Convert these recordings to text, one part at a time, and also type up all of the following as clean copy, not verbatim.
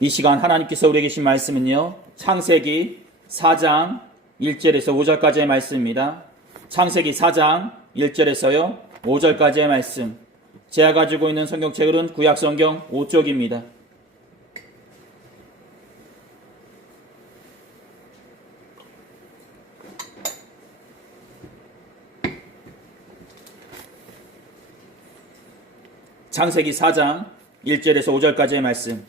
이 시간 하나님께서 우리에게 주신 말씀은요, 창세기 4장 1절에서 5절까지의 말씀입니다. 창세기 4장 1절에서요 5절까지의 말씀. 제가 가지고 있는 성경책은 구약성경 5쪽입니다. 창세기 4장 1절에서 5절까지의 말씀.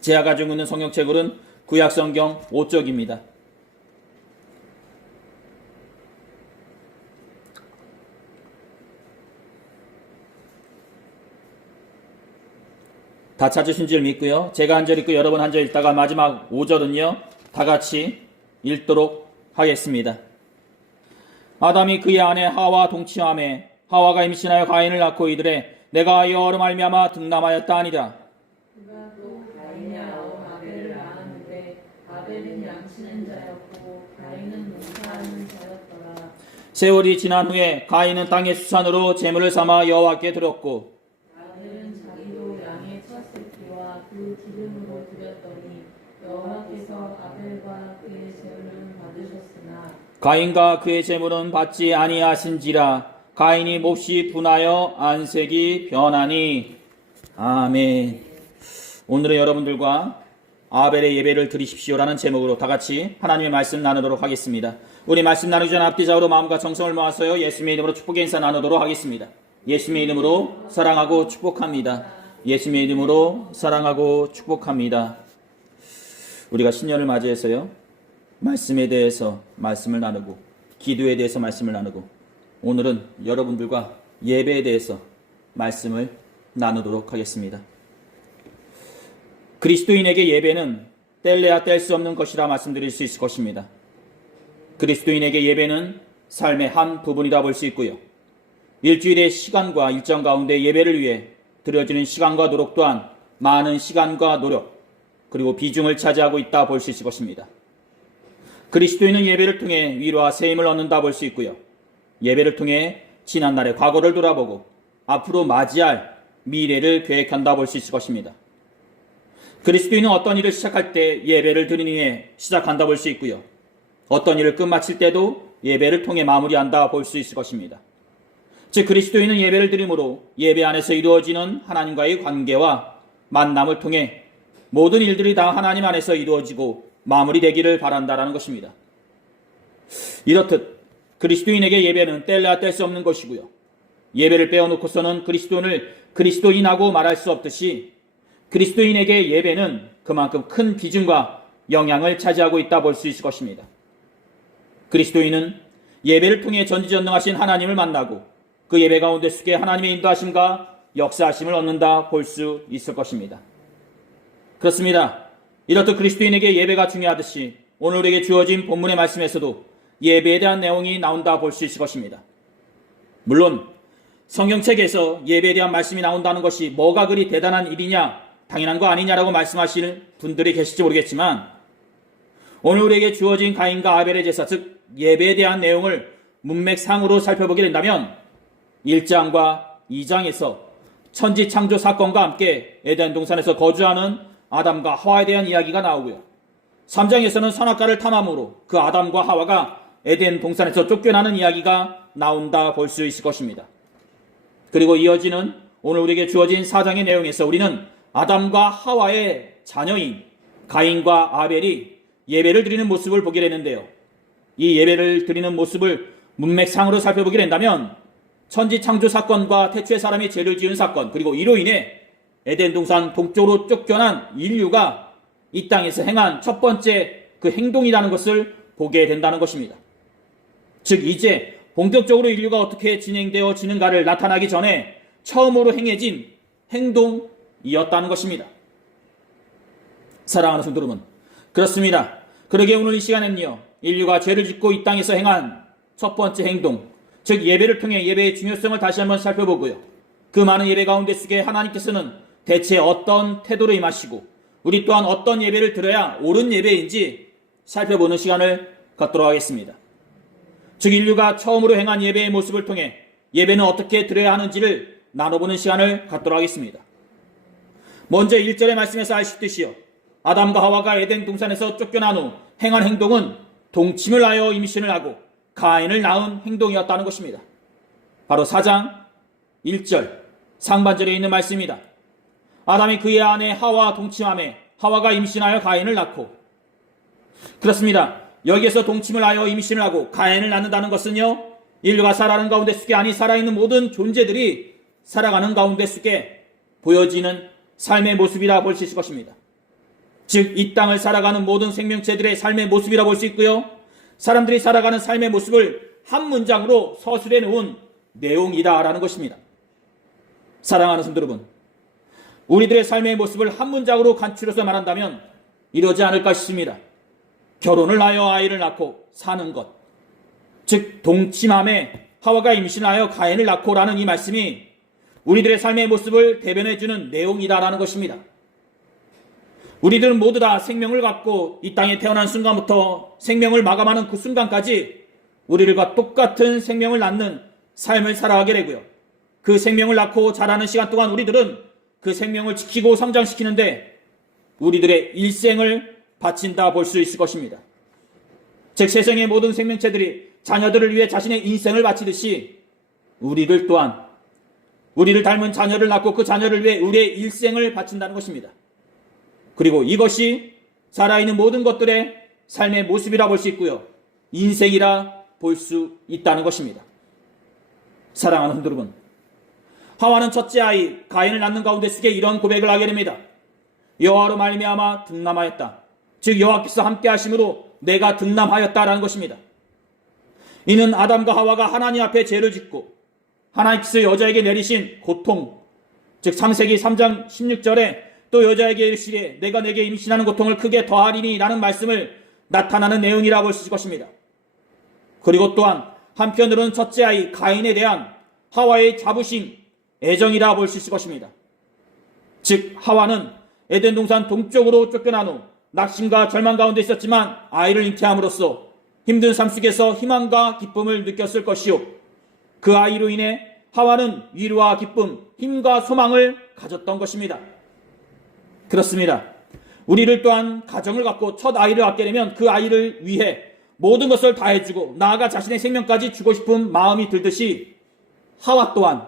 제가 가지고 있는 성경책은 구약성경 5쪽입니다. 다 찾으신 줄 믿고요. 제가 한 절 읽고 여러분 한 절 읽다가 마지막 5절은요 다 같이 읽도록 하겠습니다. 아담이 그의 아내 하와 동침하매 하와가 임신하여 가인을 낳고 이르되 내가 여호와로 말미암아 등남하였다 하니라. 그가 또 가인의 아우 아벨을 낳았는데 아벨은 양치는 자였고 가인은 농사하는 자였더라. 세월이 지난 후에 가인은 땅의 수산으로 제물을 삼아 여호와께 드렸고 아벨은 자기도 양의 첫 새끼와 그 기름으로 드렸더니 여호와께서 아벨과 그의 제물은 받으셨으나 가인과 그의 제물은 받지 아니하신지라. 가인이 몹시 분하여 안색이 변하니. 아멘. 오늘은 여러분들과 아벨의 예배를 드리십시오라는 제목으로 다 같이 하나님의 말씀 나누도록 하겠습니다. 우리 말씀 나누기 전 앞뒤좌우로 마음과 정성을 모아서요 예수님의 이름으로 축복의 인사 나누도록 하겠습니다. 예수님의 이름으로 사랑하고 축복합니다. 예수님의 이름으로 사랑하고 축복합니다. 우리가 신년을 맞이해서요 말씀에 대해서 말씀을 나누고 기도에 대해서 말씀을 나누고 오늘은 여러분들과 예배에 대해서 말씀을 나누도록 하겠습니다. 그리스도인에게 예배는 뗄래야 뗄 수 없는 것이라 말씀드릴 수 있을 것입니다. 그리스도인에게 예배는 삶의 한 부분이라 볼 수 있고요. 일주일의 시간과 일정 가운데 예배를 위해 드려지는 시간과 노력 또한 많은 시간과 노력 그리고 비중을 차지하고 있다 볼 수 있을 것입니다. 그리스도인은 예배를 통해 위로와 세임을 얻는다 볼 수 있고요. 예배를 통해 지난날의 과거를 돌아보고 앞으로 맞이할 미래를 계획한다 볼 수 있을 것입니다. 그리스도인은 어떤 일을 시작할 때 예배를 드리니 위해 시작한다 볼 수 있고요. 어떤 일을 끝마칠 때도 예배를 통해 마무리한다 볼 수 있을 것입니다. 즉 그리스도인은 예배를 드림으로 예배 안에서 이루어지는 하나님과의 관계와 만남을 통해 모든 일들이 다 하나님 안에서 이루어지고 마무리되기를 바란다라는 것입니다. 이렇듯 그리스도인에게 예배는 뗄래야 뗄 수 없는 것이고요. 예배를 빼어놓고서는 그리스도인을 그리스도인하고 말할 수 없듯이 그리스도인에게 예배는 그만큼 큰 비중과 영향을 차지하고 있다 볼 수 있을 것입니다. 그리스도인은 예배를 통해 전지전능하신 하나님을 만나고 그 예배 가운데 속에 하나님의 인도하심과 역사하심을 얻는다 볼 수 있을 것입니다. 그렇습니다. 이렇듯 그리스도인에게 예배가 중요하듯이 오늘 우리에게 주어진 본문의 말씀에서도 예배에 대한 내용이 나온다 볼 수 있을 것입니다. 물론 성경책에서 예배에 대한 말씀이 나온다는 것이 뭐가 그리 대단한 일이냐 당연한 거 아니냐라고 말씀하실 분들이 계실지 모르겠지만 오늘 우리에게 주어진 가인과 아벨의 제사 즉 예배에 대한 내용을 문맥상으로 살펴보게 된다면 1장과 2장에서 천지창조 사건과 함께 에덴 동산에서 거주하는 아담과 하와에 대한 이야기가 나오고요. 3장에서는 선악과를 탐함으로 그 아담과 하와가 에덴 동산에서 쫓겨나는 이야기가 나온다 볼 수 있을 것입니다. 그리고 이어지는 오늘 우리에게 주어진 4장의 내용에서 우리는 아담과 하와의 자녀인 가인과 아벨이 예배를 드리는 모습을 보게 되는데요. 이 예배를 드리는 모습을 문맥상으로 살펴보게 된다면 천지창조 사건과 태초의 사람이 죄를 지은 사건 그리고 이로 인해 에덴 동산 동쪽으로 쫓겨난 인류가 이 땅에서 행한 첫 번째 그 행동이라는 것을 보게 된다는 것입니다. 즉 이제 본격적으로 인류가 어떻게 진행되어지는가를 나타나기 전에 처음으로 행해진 행동이었다는 것입니다. 사랑하는 성도 여러분, 그렇습니다. 그러게 오늘 이 시간에는요 인류가 죄를 짓고 이 땅에서 행한 첫 번째 행동 즉 예배를 통해 예배의 중요성을 다시 한번 살펴보고요. 그 많은 예배 가운데 속에 하나님께서는 대체 어떤 태도로 임하시고 우리 또한 어떤 예배를 드려야 옳은 예배인지 살펴보는 시간을 갖도록 하겠습니다. 즉 인류가 처음으로 행한 예배의 모습을 통해 예배는 어떻게 드려야 하는지를 나눠보는 시간을 갖도록 하겠습니다. 먼저 1절의 말씀에서 알 수 있듯이요, 아담과 하와가 에덴 동산에서 쫓겨난 후 행한 행동은 동침을 하여 임신을 하고 가인을 낳은 행동이었다는 것입니다. 바로 4장 1절 상반절에 있는 말씀입니다. 아담이 그의 아내 하와와 동침하며 하와가 임신하여 가인을 낳고, 그렇습니다. 여기에서 동침을 하여 임신을 하고 가인을 낳는다는 것은요, 인류가 살아가는 가운데 속에, 아니 살아있는 모든 존재들이 살아가는 가운데 속에 보여지는 삶의 모습이라 볼 수 있을 것입니다. 즉, 이 땅을 살아가는 모든 생명체들의 삶의 모습이라 볼 수 있고요, 사람들이 살아가는 삶의 모습을 한 문장으로 서술해 놓은 내용이다라는 것입니다. 사랑하는 성도 여러분, 우리들의 삶의 모습을 한 문장으로 간추려서 말한다면 이러지 않을까 싶습니다. 결혼을 하여 아이를 낳고 사는 것, 즉 동침함에 하와가 임신하여 가인을 낳고라는 이 말씀이 우리들의 삶의 모습을 대변해주는 내용이다라는 것입니다. 우리들은 모두 다 생명을 갖고 이 땅에 태어난 순간부터 생명을 마감하는 그 순간까지 우리들과 똑같은 생명을 낳는 삶을 살아가게 되고요, 그 생명을 낳고 자라는 시간 동안 우리들은 그 생명을 지키고 성장시키는데 우리들의 일생을 바친다 볼 수 있을 것입니다. 즉, 세상의 모든 생명체들이 자녀들을 위해 자신의 인생을 바치듯이 우리들 또한 우리를 닮은 자녀를 낳고 그 자녀를 위해 우리의 일생을 바친다는 것입니다. 그리고 이것이 살아있는 모든 것들의 삶의 모습이라 볼 수 있고요, 인생이라 볼 수 있다는 것입니다. 사랑하는 성도 여러분, 하와는 첫째 아이 가인을 낳는 가운데 속에 이런 고백을 하게 됩니다. 여호와로 말미암아 득남하였다. 즉, 여호와께서 함께 하심으로 내가 득남하였다라는 것입니다. 이는 아담과 하와가 하나님 앞에 죄를 짓고 하나님께서 여자에게 내리신 고통, 즉 창세기 3장 16절에 또 여자에게 이르시되 내가 내게 임신하는 고통을 크게 더하리니 라는 말씀을 나타나는 내용이라 볼 수 있을 것입니다. 그리고 또한 한편으로는 첫째 아이 가인에 대한 하와의 자부심, 애정이라 볼 수 있을 것입니다. 즉, 하와는 에덴 동산 동쪽으로 쫓겨난 후 낙심과 절망 가운데 있었지만 아이를 잉태함으로써 힘든 삶 속에서 희망과 기쁨을 느꼈을 것이요, 그 아이로 인해 하와는 위로와 기쁨, 힘과 소망을 가졌던 것입니다. 그렇습니다. 우리를 또한 가정을 갖고 첫 아이를 갖게 되면 그 아이를 위해 모든 것을 다해주고 나아가 자신의 생명까지 주고 싶은 마음이 들듯이 하와 또한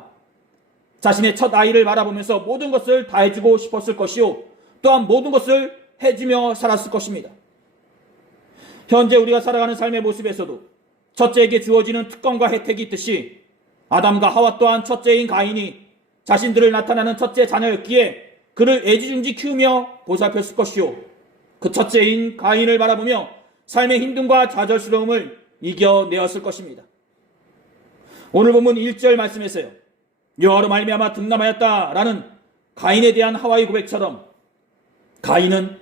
자신의 첫 아이를 바라보면서 모든 것을 다해주고 싶었을 것이요, 또한 모든 것을 해주며 살았을 것입니다. 현재 우리가 살아가는 삶의 모습에서도 첫째에게 주어지는 특권과 혜택이 있듯이 아담과 하와 또한 첫째인 가인이 자신들을 나타나는 첫째 자녀였기에 그를 애지중지 키우며 보살폈을 것이요, 그 첫째인 가인을 바라보며 삶의 힘듦과 좌절스러움을 이겨내었을 것입니다. 오늘 본문 1절 말씀에서요, 여호와로 말미암아 득남하였다라는 가인에 대한 하와의 고백처럼 가인은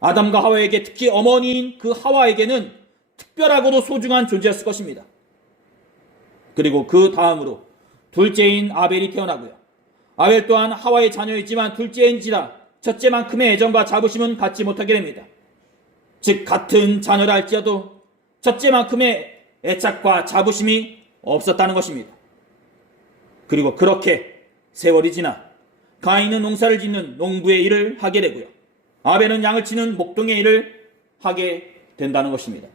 아담과 하와에게, 특히 어머니인 그 하와에게는 특별하고도 소중한 존재였을 것입니다. 그리고 그 다음으로 둘째인 아벨이 태어나고요, 아벨 또한 하와의 자녀이지만 둘째인지라 첫째만큼의 애정과 자부심은 갖지 못하게 됩니다. 즉, 같은 자녀라 할지라도 첫째만큼의 애착과 자부심이 없었다는 것입니다. 그리고 그렇게 세월이 지나 가인은 농사를 짓는 농부의 일을 하게 되고요, 아벨은 양을 치는 목동의 일을 하게 된다는 것입니다.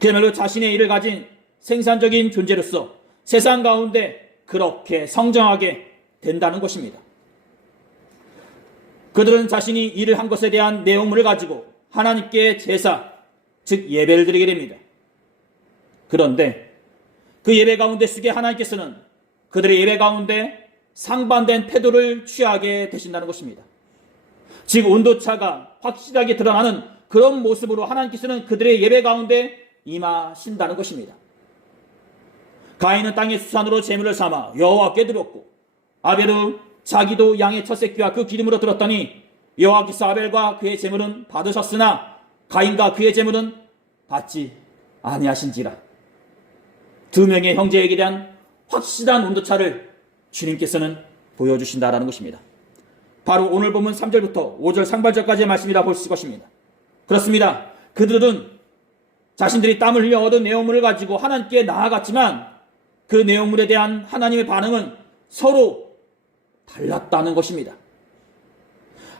그야말로 자신의 일을 가진 생산적인 존재로서 세상 가운데 그렇게 성장하게 된다는 것입니다. 그들은 자신이 일을 한 것에 대한 내용물을 가지고 하나님께 제사, 즉 예배를 드리게 됩니다. 그런데 그 예배 가운데 속에 하나님께서는 그들의 예배 가운데 상반된 태도를 취하게 되신다는 것입니다. 즉, 온도차가 확실하게 드러나는 그런 모습으로 하나님께서는 그들의 예배 가운데 임하신다는 것입니다. 가인은 땅의 수산으로 제물을 삼아 여호와께 드렸고, 아벨은 자기도 양의 첫 새끼와 그 기름으로 들었더니 여호와께서 아벨과 그의 제물은 받으셨으나 가인과 그의 제물은 받지 아니하신지라. 두 명의 형제에게 대한 확실한 온도차를 주님께서는 보여주신다라는 것입니다. 바로 오늘 본문 3절부터 5절 상반절까지의 말씀이라 볼 수 있을 것입니다. 그렇습니다. 그들은 자신들이 땀을 흘려 얻은 내용물을 가지고 하나님께 나아갔지만 그 내용물에 대한 하나님의 반응은 서로 달랐다는 것입니다.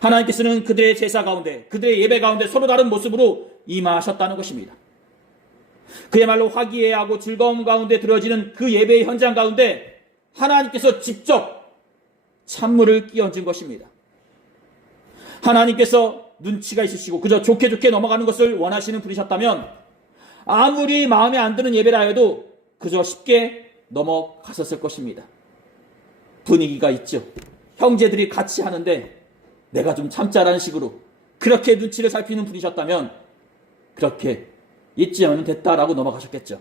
하나님께서는 그들의 제사 가운데, 그들의 예배 가운데 서로 다른 모습으로 임하셨다는 것입니다. 그야말로 화기애애하고 즐거움 가운데 들어지는 그 예배의 현장 가운데 하나님께서 직접 찬물을 끼얹은 것입니다. 하나님께서 눈치가 있으시고 그저 좋게 좋게 넘어가는 것을 원하시는 분이셨다면 아무리 마음에 안 드는 예배라 해도 그저 쉽게 넘어갔었을 것입니다. 분위기가 있죠. 형제들이 같이 하는데 내가 좀 참자라는 식으로 그렇게 눈치를 살피는 분이셨다면 그렇게 잊지 않으면 됐다라고 넘어가셨겠죠.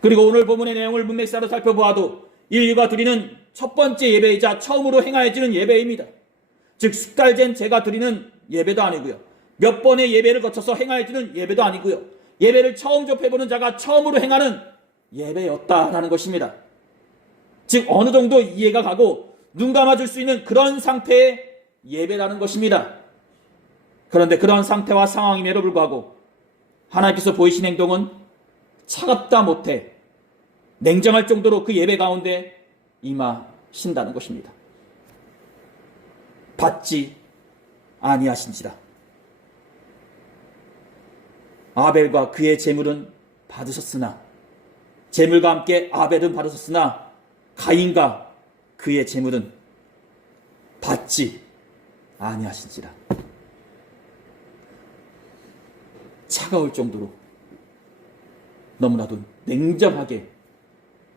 그리고 오늘 본문의 내용을 문맥사로 살펴보아도 인류가 드리는 첫 번째 예배이자 처음으로 행하여지는 예배입니다. 즉 숙달된 제가 드리는 예배도 아니고요. 몇 번의 예배를 거쳐서 행하여지는 예배도 아니고요. 예배를 처음 접해보는 자가 처음으로 행하는 예배였다라는 것입니다. 즉 어느 정도 이해가 가고 눈 감아줄 수 있는 그런 상태의 예배라는 것입니다. 그런데 그런 상태와 상황임에도 불구하고 하나님께서 보이신 행동은 차갑다 못해 냉정할 정도로 그 예배 가운데 임하신다는 것입니다. 받지 아니하신지라. 아벨과 그의 제물은 받으셨으나 제물과 함께 아벨은 받으셨으나 가인과 그의 제물은 받지 아니하신지라. 차가울 정도로 너무나도 냉정하게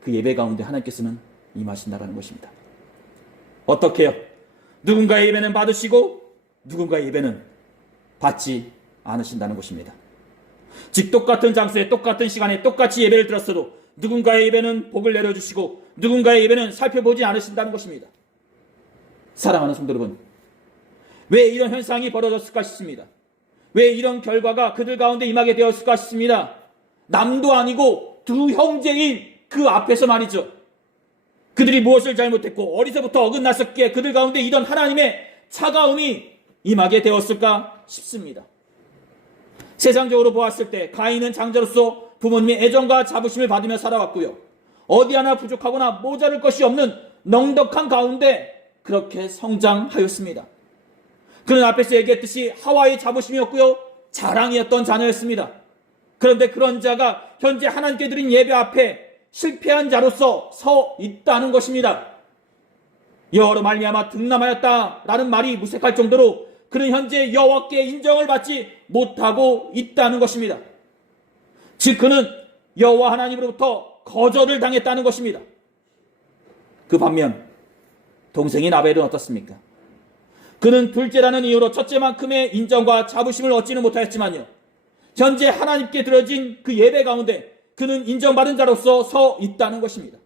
그 예배 가운데 하나님께서는 임하신다라는 것입니다. 어떻게 해요? 누군가의 예배는 받으시고 누군가의 예배는 받지 않으신다는 것입니다. 즉 똑같은 장소에 똑같은 시간에 똑같이 예배를 드렸어도 누군가의 예배는 복을 내려주시고 누군가의 예배는 살펴보지 않으신다는 것입니다. 사랑하는 성도 여러분, 왜 이런 현상이 벌어졌을까 싶습니다. 왜 이런 결과가 그들 가운데 임하게 되었을까 싶습니다. 남도 아니고 두 형제인 그 앞에서 말이죠. 그들이 무엇을 잘못했고 어디서부터 어긋났었기에 그들 가운데 이런 하나님의 차가움이 임하게 되었을까 싶습니다. 세상적으로 보았을 때 가인은 장자로서 부모님의 애정과 자부심을 받으며 살아왔고요. 어디 하나 부족하거나 모자랄 것이 없는 넉넉한 가운데 그렇게 성장하였습니다. 그는 앞에서 얘기했듯이 하와의 자부심이었고요. 자랑이었던 자녀였습니다. 그런데 그런 자가 현재 하나님께 드린 예배 앞에 실패한 자로서 서 있다는 것입니다. 여호와로 말미암아 등남하였다라는 말이 무색할 정도로 그는 현재 여호와께 인정을 받지 못하고 있다는 것입니다. 즉 그는 여호와 하나님으로부터 거절을 당했다는 것입니다. 그 반면 동생인 아벨은 어떻습니까? 그는 둘째라는 이유로 첫째만큼의 인정과 자부심을 얻지는 못하였지만요, 현재 하나님께 드려진 그 예배 가운데 그는 인정받은 자로서 서 있다는 것입니다.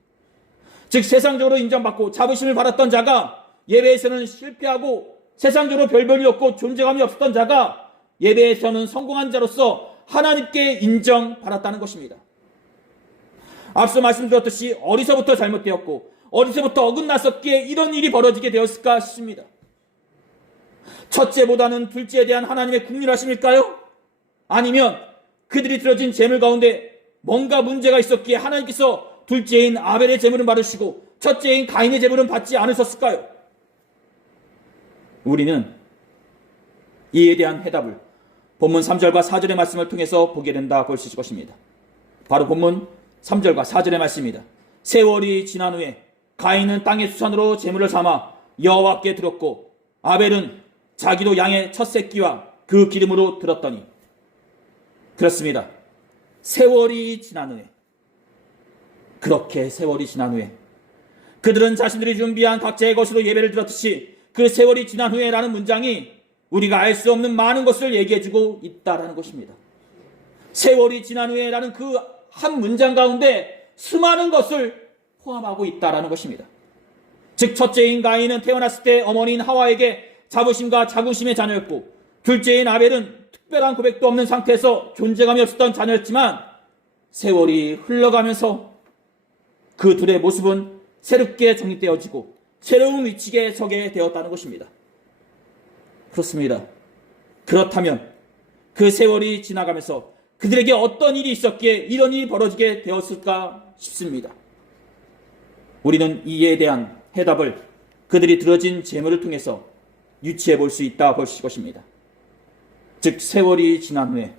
즉 세상적으로 인정받고 자부심을 받았던 자가 예배에서는 실패하고 세상적으로 별별이 없고 존재감이 없었던 자가 예배에서는 성공한 자로서 하나님께 인정받았다는 것입니다. 앞서 말씀드렸듯이 어디서부터 잘못되었고 어디서부터 어긋났었기에 이런 일이 벌어지게 되었을까 싶습니다. 첫째보다는 둘째에 대한 하나님의 국률하심일까요? 아니면 그들이 드려진 제물 가운데 뭔가 문제가 있었기에 하나님께서 둘째인 아벨의 제물은 받으시고 첫째인 가인의 제물은 받지 않으셨을까요? 우리는 이에 대한 해답을 본문 3절과 4절의 말씀을 통해서 보게 된다 볼 수 있을 것입니다. 바로 본문 3절과 4절의 말씀입니다. 세월이 지난 후에 가인은 땅의 수산으로 제물을 삼아 여호와께 드렸고 아벨은 자기도 양의 첫 새끼와 그 기름으로 드렸더니. 그렇습니다. 세월이 지난 후에, 그렇게 세월이 지난 후에 그들은 자신들이 준비한 각자의 것으로 예배를 드렸듯이 그 세월이 지난 후에라는 문장이 우리가 알 수 없는 많은 것을 얘기해주고 있다라는 것입니다. 세월이 지난 후에라는 그 한 문장 가운데 수많은 것을 포함하고 있다라는 것입니다. 즉 첫째인 가인은 태어났을 때 어머니인 하와에게 자부심과 자긍심의 자녀였고 둘째인 아벨은 특별한 고백도 없는 상태에서 존재감이 없었던 자녀였지만 세월이 흘러가면서 그 둘의 모습은 새롭게 정립되어지고 새로운 위치에 서게 되었다는 것입니다. 그렇습니다. 그렇다면 그 세월이 지나가면서 그들에게 어떤 일이 있었기에 이런 일이 벌어지게 되었을까 싶습니다. 우리는 이에 대한 해답을 그들이 드려진 제물을 통해서 유추해 볼 수 있다 볼 것입니다. 즉 세월이 지난 후에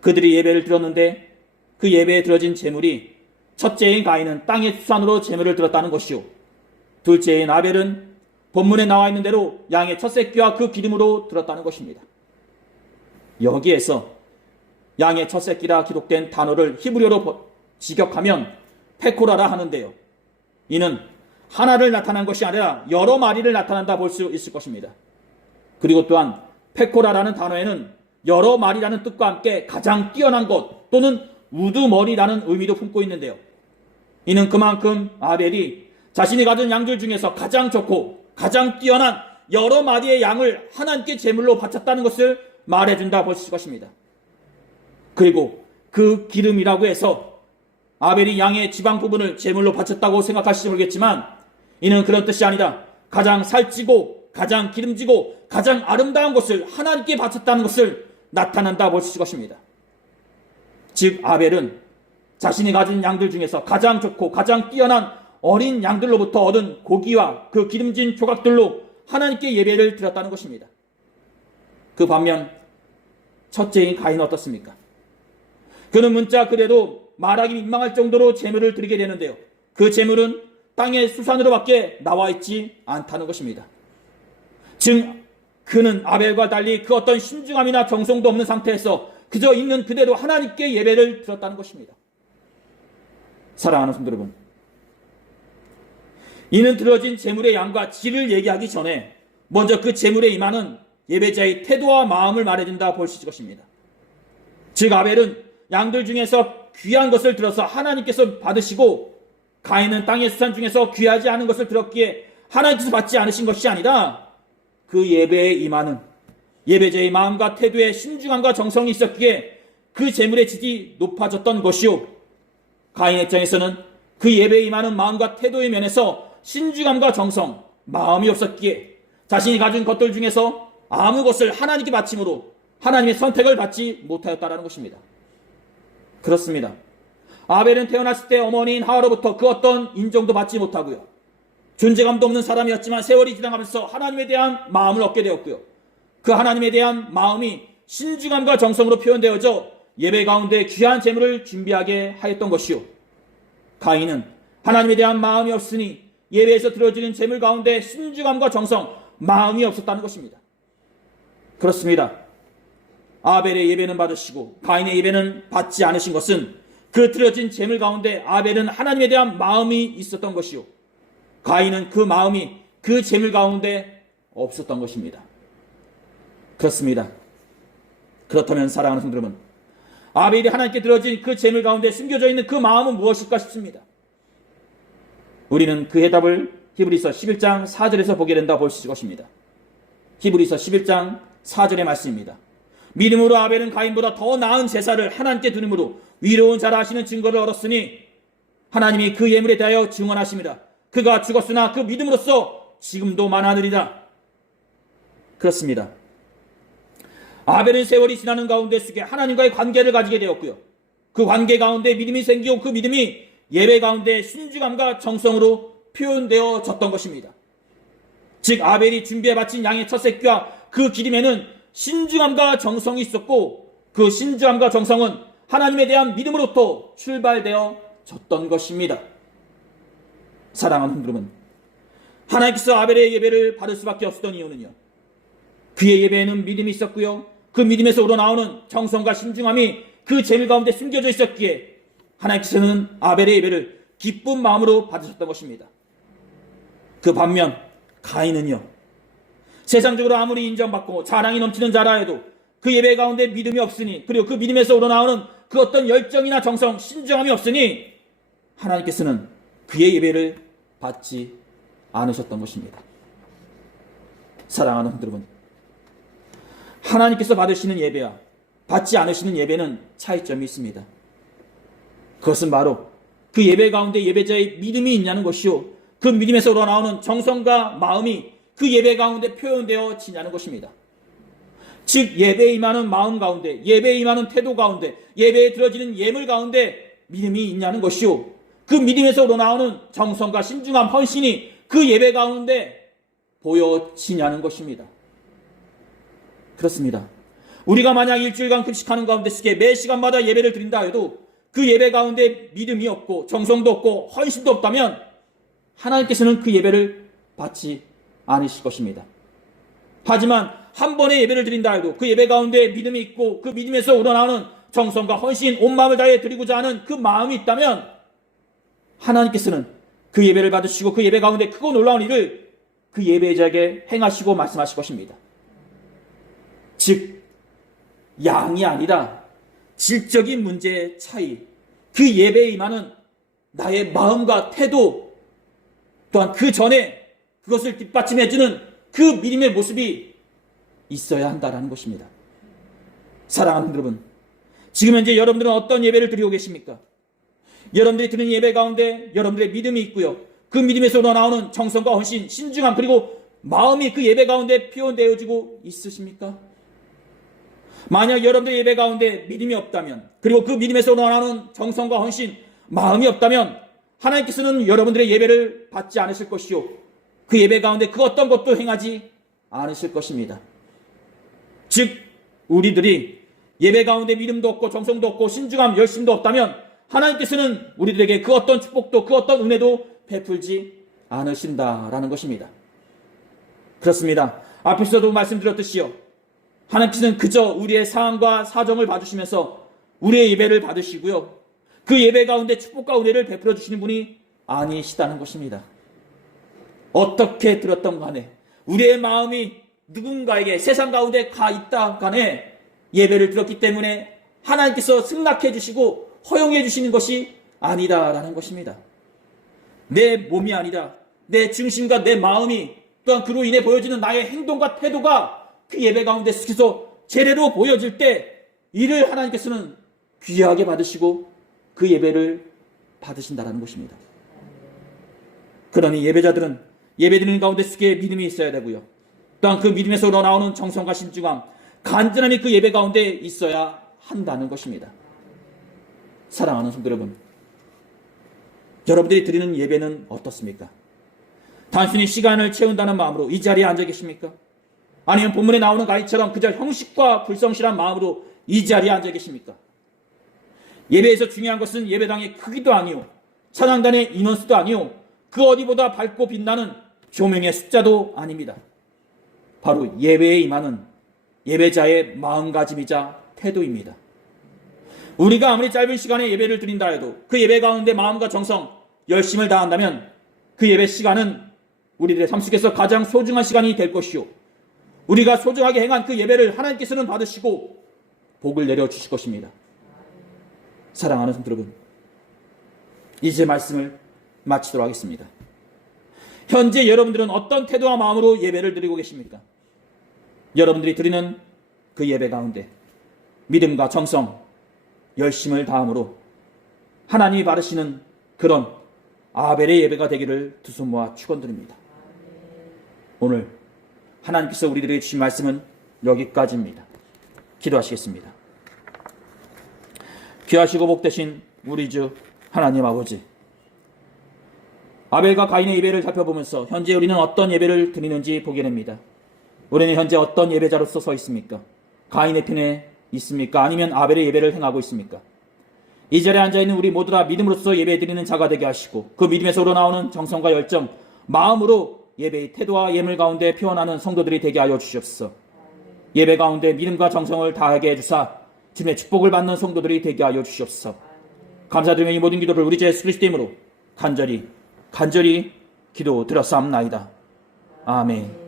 그들이 예배를 드렸는데 그 예배에 드려진 제물이 첫째인 가인은 땅의 수산으로 제물을 드렸다는 것이요, 둘째인 아벨은 본문에 나와 있는 대로 양의 첫 새끼와 그 기름으로 드렸다는 것입니다. 여기에서 양의 첫 새끼라 기록된 단어를 히브리어로 직역하면 페코라라 하는데요, 이는 하나를 나타난 것이 아니라 여러 마리를 나타난다 볼 수 있을 것입니다. 그리고 또한 페코라라는 단어에는 여러 마리라는 뜻과 함께 가장 뛰어난 것 또는 우두머리라는 의미도 품고 있는데요, 이는 그만큼 아벨이 자신이 가진 양들 중에서 가장 좋고 가장 뛰어난 여러 마리의 양을 하나님께 제물로 바쳤다는 것을 말해준다 볼 수 있을 것입니다. 그리고 그 기름이라고 해서 아벨이 양의 지방 부분을 제물로 바쳤다고 생각하실지 모르겠지만, 이는 그런 뜻이 아니라 가장 살찌고 가장 기름지고 가장 아름다운 것을 하나님께 바쳤다는 것을 나타난다 볼 수 있을 것입니다. 즉 아벨은 자신이 가진 양들 중에서 가장 좋고 가장 뛰어난 어린 양들로부터 얻은 고기와 그 기름진 조각들로 하나님께 예배를 드렸다는 것입니다. 그 반면 첫째인 가인은 어떻습니까? 그는 문자 그대로 말하기 민망할 정도로 제물을 드리게 되는데요, 그 제물은 땅의 수산으로밖에 나와 있지 않다는 것입니다. 즉 그는 아벨과 달리 그 어떤 신중함이나 정성도 없는 상태에서 그저 있는 그대로 하나님께 예배를 드렸다는 것입니다. 사랑하는 성도 여러분, 이는 드려진 제물의 양과 질을 얘기하기 전에 먼저 그 제물에 임하는 예배자의 태도와 마음을 말해준다 볼 수 있을 것입니다. 즉 아벨은 양들 중에서 귀한 것을 들어서 하나님께서 받으시고, 가인은 땅의 수산 중에서 귀하지 않은 것을 들었기에 하나님께서 받지 않으신 것이 아니라 그 예배에 임하는 예배자의 마음과 태도에 신중함과 정성이 있었기에 그 제물의 질이 높아졌던 것이요, 가인의 입장에서는 그 예배에 임하는 마음과 태도의 면에서 신중함과 정성, 마음이 없었기에 자신이 가진 것들 중에서 아무 것을 하나님께 바침으로 하나님의 선택을 받지 못하였다는 것입니다. 그렇습니다. 아벨은 태어났을 때 어머니인 하와로부터 그 어떤 인정도 받지 못하고요, 존재감도 없는 사람이었지만 세월이 지나가면서 하나님에 대한 마음을 얻게 되었고요, 그 하나님에 대한 마음이 신중함과 정성으로 표현되어져 예배 가운데 귀한 제물을 준비하게 하였던 것이요, 가인은 하나님에 대한 마음이 없으니 예배에서 드려지는 제물 가운데 신중함과 정성, 마음이 없었다는 것입니다. 그렇습니다. 아벨의 예배는 받으시고 가인의 예배는 받지 않으신 것은 그 드려진 제물 가운데 아벨은 하나님에 대한 마음이 있었던 것이요, 가인은 그 마음이 그 제물 가운데 없었던 것입니다. 그렇습니다. 그렇다면 사랑하는 성도 여러분, 아벨이 하나님께 드려진 그 제물 가운데 숨겨져 있는 그 마음은 무엇일까 싶습니다. 우리는 그 해답을 히브리서 11장 4절에서 보게 된다 볼 수 있을 것입니다. 히브리서 11장 4절의 말씀입니다. 믿음으로 아벨은 가인보다 더 나은 제사를 하나님께 드림으로 위로운 자라 하시는 증거를 얻었으니 하나님이 그 예물에 대하여 증언하십니다. 그가 죽었으나 그 믿음으로써 지금도 만하느리라. 그렇습니다. 아벨은 세월이 지나는 가운데 속에 하나님과의 관계를 가지게 되었고요, 그 관계 가운데 믿음이 생기고 그 믿음이 예배 가운데 신중함과 정성으로 표현되어졌던 것입니다. 즉 아벨이 준비해 바친 양의 첫 새끼와 그 기름에는 신중함과 정성이 있었고, 그 신중함과 정성은 하나님에 대한 믿음으로부터 출발되어졌던 것입니다. 사랑하는 성도 여러분, 하나님께서 아벨의 예배를 받을 수밖에 없었던 이유는요, 그의 예배에는 믿음이 있었고요, 그 믿음에서 우러나오는 정성과 신중함이 그 제물 가운데 숨겨져 있었기에 하나님께서는 아벨의 예배를 기쁜 마음으로 받으셨던 것입니다. 그 반면 가인은요, 세상적으로 아무리 인정받고 자랑이 넘치는 자라 해도 그 예배 가운데 믿음이 없으니, 그리고 그 믿음에서 우러나오는 그 어떤 열정이나 정성, 신중함이 없으니 하나님께서는 그의 예배를 받지 않으셨던 것입니다. 사랑하는 여러분, 하나님께서 받으시는 예배와 받지 않으시는 예배는 차이점이 있습니다. 그것은 바로 그 예배 가운데 예배자의 믿음이 있냐는 것이요, 그 믿음에서 우러나오는 정성과 마음이 그 예배 가운데 표현되어지냐는 것입니다. 즉 예배에 임하는 마음 가운데, 예배에 임하는 태도 가운데, 예배에 드려지는 예물 가운데 믿음이 있냐는 것이요, 그 믿음에서 우러나오는 정성과 신중함, 헌신이 그 예배 가운데 보여지냐는 것입니다. 그렇습니다. 우리가 만약 일주일간 금식하는 가운데 쓰게 매 시간마다 예배를 드린다 해도 그 예배 가운데 믿음이 없고 정성도 없고 헌신도 없다면 하나님께서는 그 예배를 받지 않으실 것입니다. 하지만 한 번의 예배를 드린다 해도 그 예배 가운데 믿음이 있고 그 믿음에서 우러나오는 정성과 헌신, 온 마음을 다해 드리고자 하는 그 마음이 있다면 하나님께서는 그 예배를 받으시고 그 예배 가운데 크고 놀라운 일을 그 예배자에게 행하시고 말씀하실 것입니다. 즉 양이 아니라 질적인 문제의 차이, 그 예배에 임하는 나의 마음과 태도, 또한 그 전에 그것을 뒷받침해주는 그 믿음의 모습이 있어야 한다는 것입니다. 사랑하는 여러분, 지금 현재 여러분들은 어떤 예배를 드리고 계십니까? 여러분들이 드리는 예배 가운데 여러분들의 믿음이 있고요, 그 믿음에서 우러나오는 정성과 헌신, 신중함, 그리고 마음이 그 예배 가운데 표현되어지고 있으십니까? 만약 여러분들의 예배 가운데 믿음이 없다면, 그리고 그 믿음에서 우러나오는 정성과 헌신, 마음이 없다면 하나님께서는 여러분들의 예배를 받지 않으실 것이요, 그 예배 가운데 그 어떤 것도 행하지 않으실 것입니다. 즉 우리들이 예배 가운데 믿음도 없고 정성도 없고 신중함, 열심도 없다면 하나님께서는 우리들에게 그 어떤 축복도 그 어떤 은혜도 베풀지 않으신다라는 것입니다. 그렇습니다. 앞에서도 말씀드렸듯이요, 하나님께서는 그저 우리의 상황과 사정을 봐주시면서 우리의 예배를 받으시고요, 그 예배 가운데 축복과 은혜를 베풀어 주시는 분이 아니시다는 것입니다. 어떻게 들었던 간에 우리의 마음이 누군가에게 세상 가운데 가 있다 간에 예배를 드렸기 때문에 하나님께서 승낙해 주시고 허용해 주시는 것이 아니다라는 것입니다. 내 몸이 아니라 내 중심과 내 마음이, 또한 그로 인해 보여지는 나의 행동과 태도가 그 예배 가운데 스켜서 제대로 보여질 때 이를 하나님께서는 귀하게 받으시고 그 예배를 받으신다라는 것입니다. 그러니 예배자들은 예배드리는 가운데 스게 믿음이 있어야 되고요, 또한 그 믿음에서 우러나오는 정성과 신중함, 간절함이 그 예배 가운데 있어야 한다는 것입니다. 사랑하는 성도 여러분, 여러분들이 드리는 예배는 어떻습니까? 단순히 시간을 채운다는 마음으로 이 자리에 앉아 계십니까? 아니면 본문에 나오는 가이처럼 그저 형식과 불성실한 마음으로 이 자리에 앉아 계십니까? 예배에서 중요한 것은 예배당의 크기도 아니요, 찬양단의 인원수도 아니요, 그 어디보다 밝고 빛나는 조명의 숫자도 아닙니다. 바로 예배에 임하는 예배자의 마음가짐이자 태도입니다. 우리가 아무리 짧은 시간에 예배를 드린다 해도 그 예배 가운데 마음과 정성, 열심을 다한다면 그 예배 시간은 우리들의 삶 속에서 가장 소중한 시간이 될 것이요, 우리가 소중하게 행한 그 예배를 하나님께서는 받으시고 복을 내려주실 것입니다. 사랑하는 성도 여러분, 이제 말씀을 마치도록 하겠습니다. 현재 여러분들은 어떤 태도와 마음으로 예배를 드리고 계십니까? 여러분들이 드리는 그 예배 가운데 믿음과 정성, 열심을 다함으로 하나님이 받으시는 그런 아벨의 예배가 되기를 두 손 모아 축원드립니다. 오늘 하나님께서 우리들에게 주신 말씀은 여기까지입니다. 기도하시겠습니다. 귀하시고 복되신 우리 주 하나님 아버지, 아벨과 가인의 예배를 살펴보면서 현재 우리는 어떤 예배를 드리는지 보게 됩니다. 우리는 현재 어떤 예배자로서 서 있습니까? 가인의 편에 있습니까? 아니면 아벨의 예배를 행하고 있습니까? 이 자리에 앉아있는 우리 모두 다 믿음으로써 예배 드리는 자가 되게 하시고 그 믿음에서 우러나오는 정성과 열정, 마음으로 예배의 태도와 예물 가운데 표현하는 성도들이 되게 하여 주시옵소서. 예배 가운데 믿음과 정성을 다하게 해주사 주님의 축복을 받는 성도들이 되게 하여 주시옵소서. 감사드리며 이 모든 기도를 우리 주 예수 그리스도 이름으로 간절히 기도 드렸사옵나이다. 아멘.